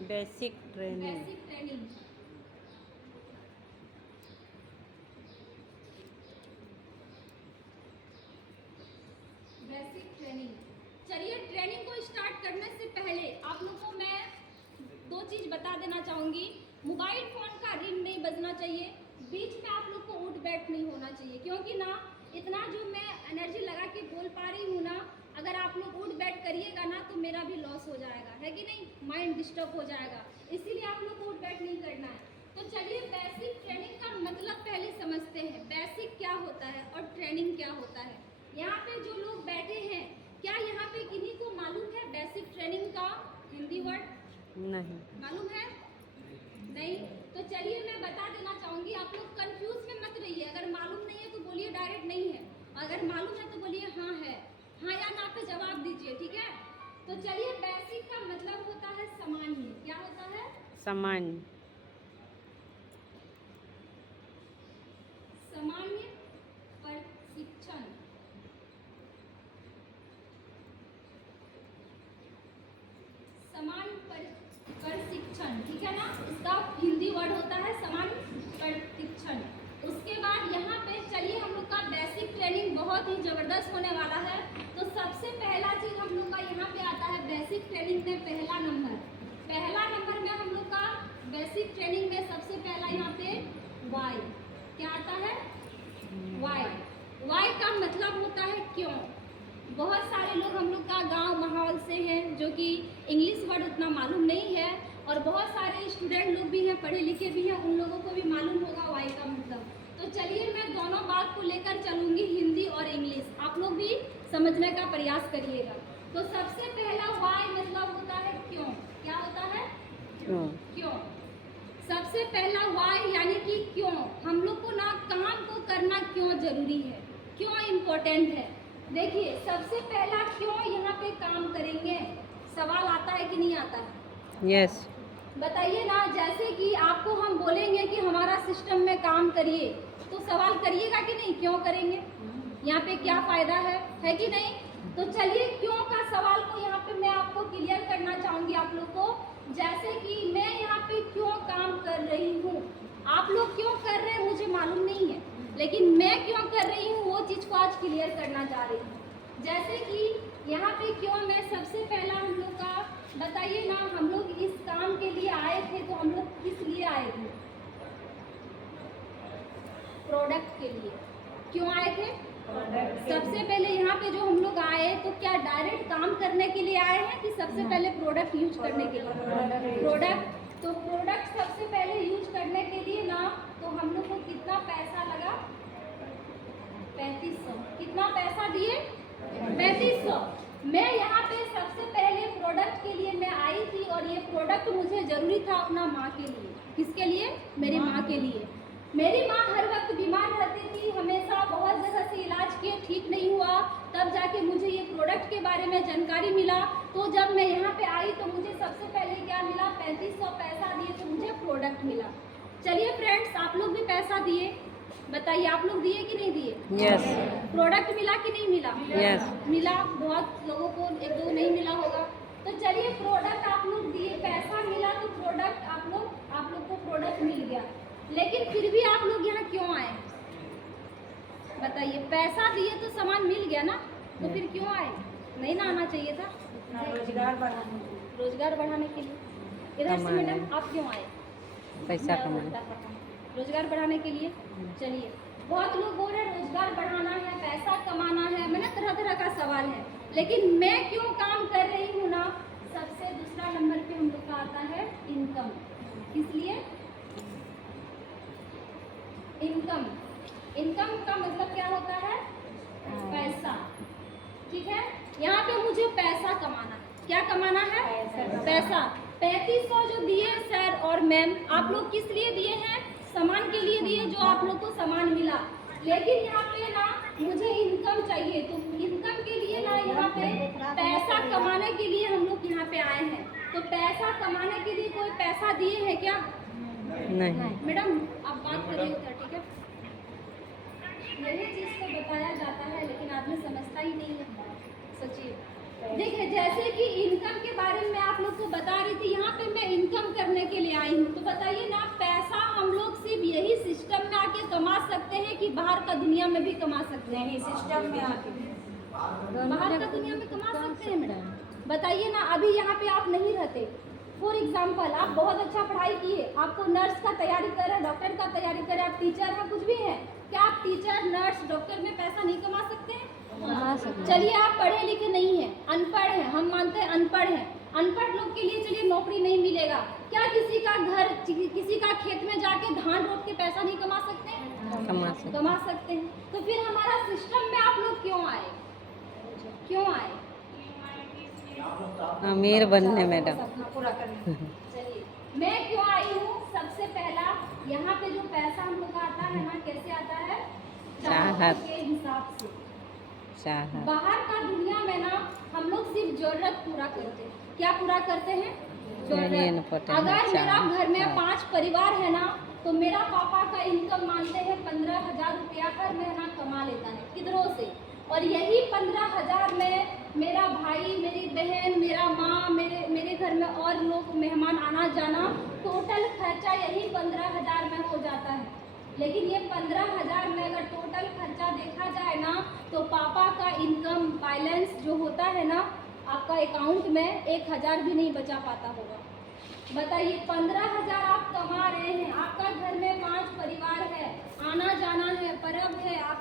Basic training. Basic training. Basic training. चलिए, training को start करने से पहले आप लोगों को मैं दो चीज़ बता देना चाहूँगी। मोबाइल फ़ोन का रिंग नहीं बजना चाहिए, बीच में आप लोग को उठ बैठ नहीं होना चाहिए, क्योंकि ना इतना जो मैं एनर्जी लगा के बोल पा रही हूँ ना, अगर आप लोग उठ बैठ करिएगा ना तो मेरा भी लॉस हो जाएगा, है कि नहीं, माइंड डिस्टर्ब हो जाएगा, इसीलिए आप लोग को उठ बैठ नहीं करना है। तो चलिए, बेसिक ट्रेनिंग का मतलब पहले समझते हैं, बेसिक क्या होता है और ट्रेनिंग क्या होता है। यहाँ पे जो लोग बैठे हैं, क्या यहाँ पे किन्हीं को मालूम है बेसिक ट्रेनिंग का हिंदी वर्ड? नहीं मालूम है? नहीं? तो चलिए मैं बता देना चाहूँगी, आप लोग कंफ्यूज में मत रहिए। अगर मालूम नहीं है तो बोलिए डायरेक्ट नहीं है, अगर मालूम है तो बोलिए हाँ है, हाँ या ना पे जवाब दीजिए, ठीक है। तो चलिए, बेसिक का मतलब होता है सामान्य। क्या होता है? सामान्य। सामान्य प्रशिक्षण। समान प्रशिक्षण, ठीक है ना, इसका हिंदी वर्ड होता है समान प्रशिक्षण। उसके बाद यहाँ पे चलिए, हम लोग का बेसिक ट्रेनिंग बहुत ही ज़बरदस्त होने वाला है। तो सबसे पहला चीज़ हम लोग का यहाँ पे आता है बेसिक ट्रेनिंग में पहला नंबर में हम लोग का बेसिक ट्रेनिंग में सबसे पहला यहाँ पे वाई। क्या आता है? वाई का मतलब होता है क्यों। बहुत सारे लोग हम लोग का गांव माहौल से हैं जो कि इंग्लिश वर्ड उतना मालूम नहीं है, और बहुत सारे स्टूडेंट लोग भी हैं, पढ़े लिखे भी हैं, उन लोगों को भी मालूम होगा वाई का मतलब। तो चलिए, मैं दोनों बात को लेकर चलूँगी, हिंदी और इंग्लिश, आप लोग भी समझने का प्रयास करिएगा। तो सबसे पहला वाई मतलब होता है क्यों। क्या होता है? क्यों। सबसे पहला वाई यानी कि क्यों, हम लोग को ना काम को करना क्यों जरूरी है, क्यों इम्पोर्टेंट है। देखिए, सबसे पहला क्यों यहाँ पे काम करेंगे, सवाल आता है कि नहीं आता है? यस। बताइए ना, जैसे कि आपको हम बोलेंगे कि हमारा सिस्टम में काम करिए, तो सवाल करिएगा कि नहीं, क्यों करेंगे, यहाँ पे क्या फ़ायदा है कि नहीं। तो चलिए, क्यों का सवाल को यहाँ पे मैं आपको क्लियर करना चाहूँगी आप लोग को। जैसे कि मैं यहाँ पे क्यों काम कर रही हूँ, आप लोग क्यों कर रहे हैं मुझे मालूम नहीं है, लेकिन मैं क्यों कर रही हूँ वो चीज़ को आज क्लियर करना चाह रही हूँ। जैसे कि यहाँ पे क्यों में सबसे पहला हम लोग का बताइए ना, हम लोग इस काम के लिए आए थे, तो हम लोग किस लिए आए थे? प्रोडक्ट के लिए। क्यों आए थे? सबसे पहले यहाँ पे जो हम लोग आए, तो क्या डायरेक्ट काम करने के लिए आए हैं कि सबसे पहले प्रोडक्ट यूज करने के लिए? प्रोडक्ट। तो प्रोडक्ट सबसे पहले यूज करने के लिए ना, तो हम लोग को कितना पैसा लगा? 3500। कितना पैसा दिए? 3500। मैं यहाँ पे सबसे पहले प्रोडक्ट के लिए मैं आई थी, और ये प्रोडक्ट मुझे ज़रूरी था अपना माँ के लिए। किसके लिए? मेरी माँ के लिए। मेरी माँ हर वक्त बीमार रहती थी, हमेशा बहुत जगह से इलाज किए, ठीक नहीं हुआ, तब जाके मुझे ये प्रोडक्ट के बारे में जानकारी मिला। तो जब मैं यहाँ पे आई तो मुझे सबसे पहले क्या मिला? 3500 पैसा दिए तो मुझे प्रोडक्ट मिला। चलिए फ्रेंड्स, आप लोग भी पैसा दिए, बताइए आप लोग दिए कि नहीं दिए? यस। प्रोडक्ट मिला कि नहीं मिला? यस। मिला। बहुत लोगों को एक दो नहीं मिला होगा। तो चलिए, प्रोडक्ट आप लोग दिए, पैसा मिला, तो प्रोडक्ट आप लोग को प्रोडक्ट मिल गया, लेकिन फिर भी आप लोग यहाँ क्यों आए? बताइए, पैसा दिए तो सामान मिल गया ना, तो फिर क्यों आए? नहीं ना आना चाहिए था? रोजगार बढ़ाने के लिए। इधर से मैडम, आप क्यों आए? पैसा कमाना। रोजगार बढ़ाने के लिए। चलिए, बहुत लोग बोल रहे हैं रोजगार बढ़ाना है, पैसा कमाना है, मैंने तरह तरह का सवाल है, लेकिन मैं क्यों काम कर रही हूँ ना, सबसे दूसरा नंबर पे हम लोग का आता है इनकम। इसलिए इनकम। इनकम का मतलब क्या होता है? पैसा। ठीक है, यहाँ पे मुझे पैसा कमाना है। क्या कमाना है? पैसा। 3500 जो दिए सर और मैम, आप लोग किस लिए दिए हैं? सामान के लिए दिए, जो आप लोग को सामान मिला, लेकिन यहाँ पे ना मुझे इनकम चाहिए, तो इनकम के लिए ना यहाँ पे पैसा कमाने के लिए हम लोग यहाँ पे आए हैं। तो पैसा कमाने के लिए कोई पैसा दिए हैं क्या? नहीं। मैडम, आप बात करिए उधर, ठीक है। यही चीज़ को बताया जाता है, लेकिन आदमी समझता ही नहीं है। सोचिए, देखिए, जैसे कि इनकम के बारे में आप लोग को बता रही थी, यहाँ पे मैं इनकम सकते हैं कि बाहर का दुनिया में भी कमा सकते हैं? सिस्टम में आके बाहर का दुनिया में कमा सकते हैं मैडम? बताइए ना, अभी यहाँ पे आप नहीं रहते, फॉर एग्जाम्पल आप बहुत अच्छा पढ़ाई किए, आपको नर्स का तैयारी कर रहे हैं, डॉक्टर का तैयारी कर रहे हैं, आप टीचर हैं, कुछ भी हैं, क्या आप टीचर नर्स डॉक्टर में पैसा नहीं कमा सकते हैं? कमा सकते हैं। चलिए आप पढ़े लिखे नहीं हैं, अनपढ़ हैं, हम मानते हैं अनपढ़ हैं, अनपढ़ लोग के लिए चलिए नौकरी नहीं मिलेगा, क्या किसी का घर किसी का खेत में जाके धान रोप के पैसा नहीं कमा सकते हैं? कमा सकते हैं। तो फिर हमारा सिस्टम में आप लोग क्यों आए? क्यों आए? अमीर बनने मैडम। सपना पूरा करने। चलिए मैं क्यों आई हूँ? सबसे पहला यहाँ पे जो पैसा हम लोग का आता है ना, कैसे आता है? चाहत के हिसाब से। चाहत। बाहर का दुनिया में ना हम लोग सिर्फ जरूरत पूरा करते हैं। क्या पूरा करते हैं? जरूरत। अगर मेरा घर में 5 परिवार है ना, तो मेरा पापा का इनकम मानते हैं 15,000 रुपया हर महीना कमा लेता है, किधरों से, और यही 15,000 में मेरा भाई, मेरी बहन, मेरा माँ, मेरे घर में और लोग मेहमान आना जाना, टोटल खर्चा यही 15,000 में हो जाता है। लेकिन ये 15,000 में अगर टोटल खर्चा देखा जाए ना, तो पापा का इनकम बैलेंस जो होता है ना, आपका अकाउंट में 1,000 भी नहीं बचा पाता होगा। बताइए 15,000 आप कमा रहे हैं, आपका घर में 5 परिवार है, आना जाना है, पर्व है, आप